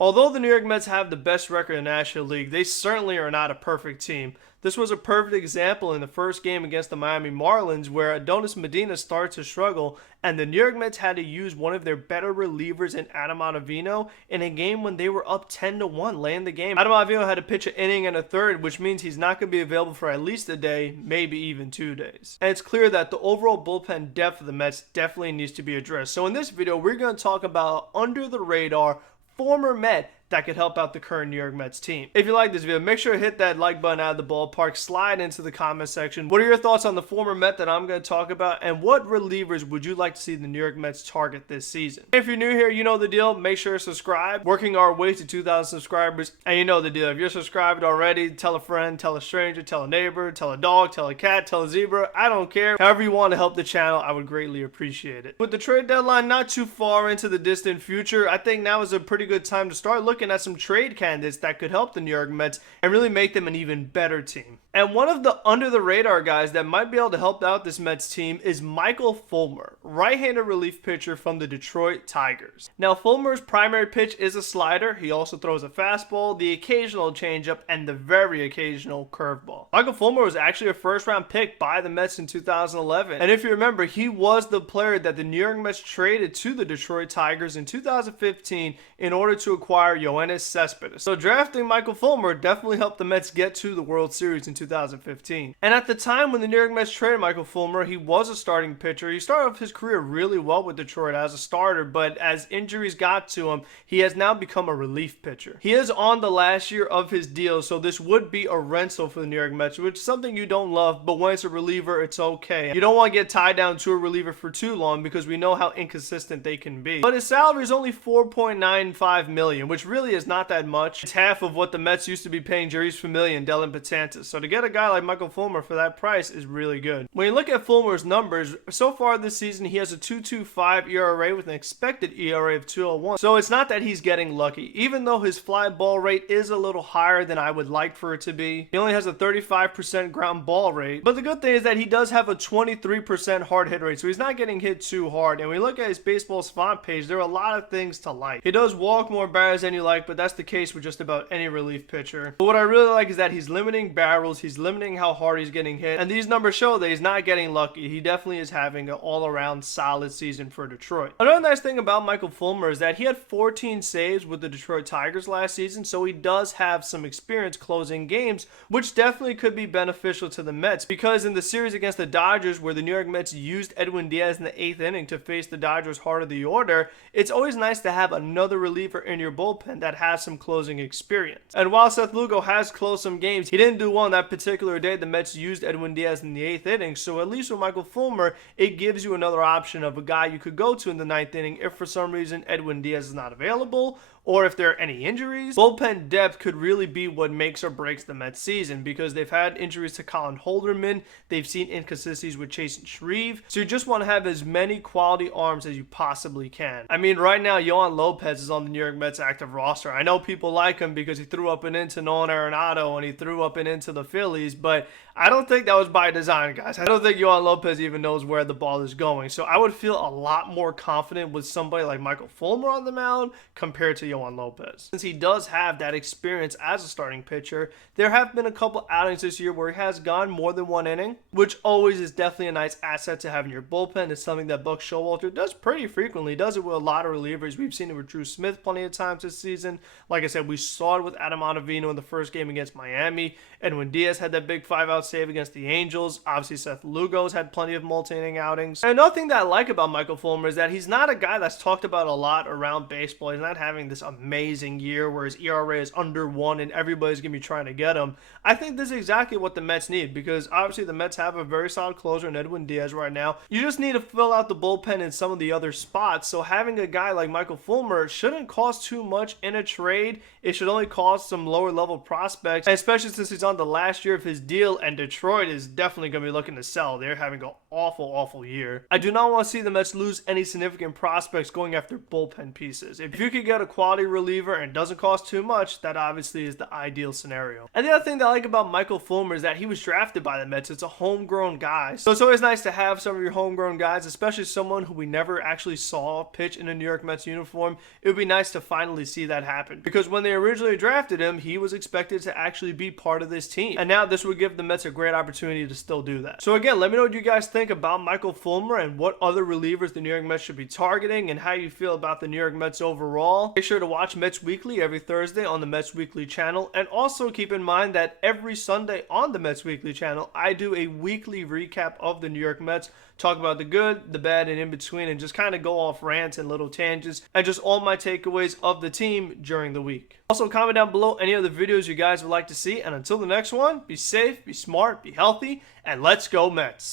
Although the New York Mets have the best record in the National League, they certainly are not a perfect team. This was a perfect example in the first game against the Miami Marlins where Adonis Medina started to struggle and the New York Mets had to use one of their better relievers in Adam Ottavino in a game when they were up 10-1 late in the game. Adam Ottavino had to pitch an inning and a third, which means he's not going to be available for at least a day, maybe even 2 days. And it's clear that the overall bullpen depth of the Mets definitely needs to be addressed. So in this video, we're going to talk about under the radar former Met that could help out the current New York Mets team. If you like this video, make sure to hit that like button out of the ballpark, slide into the comment section. What are your thoughts on the former Met that I'm going to talk about, and what relievers would you like to see the New York Mets target this season? If you're new here, you know the deal. Make sure to subscribe. Working our way to 2,000 subscribers, and you know the deal. If you're subscribed already, tell a friend, tell a stranger, tell a neighbor, tell a dog, tell a cat, tell a zebra. I don't care. However you want to help the channel, I would greatly appreciate it. With the trade deadline not too far into the distant future, I think now is a pretty good time to start looking at some trade candidates that could help the New York Mets and really make them an even better team. And one of the under the radar guys that might be able to help out this Mets team is Michael Fulmer, right-handed relief pitcher from the Detroit Tigers. Now Fulmer's primary pitch is a slider. He also throws a fastball, the occasional changeup, and the very occasional curveball. Michael Fulmer was actually a first-round pick by the Mets in 2011. And if you remember, he was the player that the New York Mets traded to the Detroit Tigers in 2015 in order to acquire Yoenis Cespedes. So drafting Michael Fulmer definitely helped the Mets get to the World Series in 2015. And at the time when the New York Mets traded Michael Fulmer, he was a starting pitcher. He started off his career really well with Detroit as a starter, but as injuries got to him, he has now become a relief pitcher. He is on the last year of his deal, so this would be a rental for the New York Mets, which is something you don't love, but when it's a reliever, it's okay. You don't want to get tied down to a reliever for too long because we know how inconsistent they can be. But his salary is only $4.95 million, which really is not that much. It's half of what the Mets used to be paying Jeurys Familia and Dellin Betances. So to get a guy like Michael Fulmer for that price is really good. When you look at Fulmer's numbers, so far this season he has a 2.25 ERA with an expected ERA of 2.01. So it's not that he's getting lucky. Even though his fly ball rate is a little higher than I would like for it to be, he only has a 35% ground ball rate. But the good thing is that he does have a 23% hard hit rate, so he's not getting hit too hard. And when you look at his baseball savant page, there are a lot of things to like. He does walk more batters than you like, but that's the case with just about any relief pitcher. But what I really like is that he's limiting barrels, he's limiting how hard he's getting hit, and these numbers show that he's not getting lucky. He definitely is having an all-around solid season for Detroit. Another nice thing about Michael Fulmer is that he had 14 saves with the Detroit Tigers last season, so he does have some experience closing games, which definitely could be beneficial to the Mets, because in the series against the Dodgers where the New York Mets used Edwin Diaz in the 8th inning to face the Dodgers' heart of the order, it's always nice to have another reliever in your bullpen that has some closing experience. And while Seth Lugo has closed some games, he didn't do well on that particular day. The Mets used Edwin Diaz in the 8th inning, so at least with Michael Fulmer, it gives you another option of a guy you could go to in the 9th inning if for some reason Edwin Diaz is not available, or if there are any injuries. Bullpen depth could really be what makes or breaks the Mets season, because they've had injuries to Colin Holderman, they've seen inconsistencies with Chasen Shreve, so you just want to have as many quality arms as you possibly can. I mean, right now, Yohan Lopez is on the New York Mets active roster. I know people like him because he threw up and into Nolan Arenado and he threw up and into the Phillies, but I don't think that was by design, guys. I don't think Yohan Lopez even knows where the ball is going, so I would feel a lot more confident with somebody like Michael Fulmer on the mound compared to Yohan Lopez. Since he does have that experience as a starting pitcher, there have been a couple outings this year where he has gone more than one inning, which always is definitely a nice asset to have in your bullpen. It's something that Buck Showalter does pretty frequently. He does it with a lot of relievers. We've seen it with Drew Smith plenty of times this season. Like I said, we saw it with Adam Ottavino in the first game against Miami. Edwin Diaz had that big 5-out save against the Angels. Obviously, Seth Lugo's had plenty of multi-inning outings. And another thing that I like about Michael Fulmer is that he's not a guy that's talked about a lot around baseball. He's not having this amazing year where his ERA is under 1 and everybody's going to be trying to get him. I think this is exactly what the Mets need, because obviously the Mets have a very solid closer in Edwin Diaz right now. You just need to fill out the bullpen in some of the other spots, so having a guy like Michael Fulmer shouldn't cost too much in a trade. It should only cost some lower level prospects, and especially since he's on the last year of his deal and Detroit is definitely going to be looking to sell. They're having an awful year. I do not want to see the Mets lose any significant prospects going after bullpen pieces. If you could get a quality quality reliever and doesn't cost too much, that obviously is the ideal scenario. And the other thing that I like about Michael Fulmer is that he was drafted by the Mets. It's a homegrown guy. So it's always nice to have some of your homegrown guys, especially someone who we never actually saw pitch in a New York Mets uniform. It would be nice to finally see that happen. Because when they originally drafted him, he was expected to actually be part of this team. And now this would give the Mets a great opportunity to still do that. So again, let me know what you guys think about Michael Fulmer and what other relievers the New York Mets should be targeting and how you feel about the New York Mets overall. Make sure to watch Mets Weekly every Thursday on the Mets Weekly channel. And also keep in mind that every Sunday on the Mets Weekly channel, I do a weekly recap of the New York Mets. Talk about the good, the bad, and in between, and just kind of go off rants and little tangents and just all my takeaways of the team during the week. Also, comment down below any other videos you guys would like to see. And until the next one, be safe, be smart, be healthy, and let's go Mets.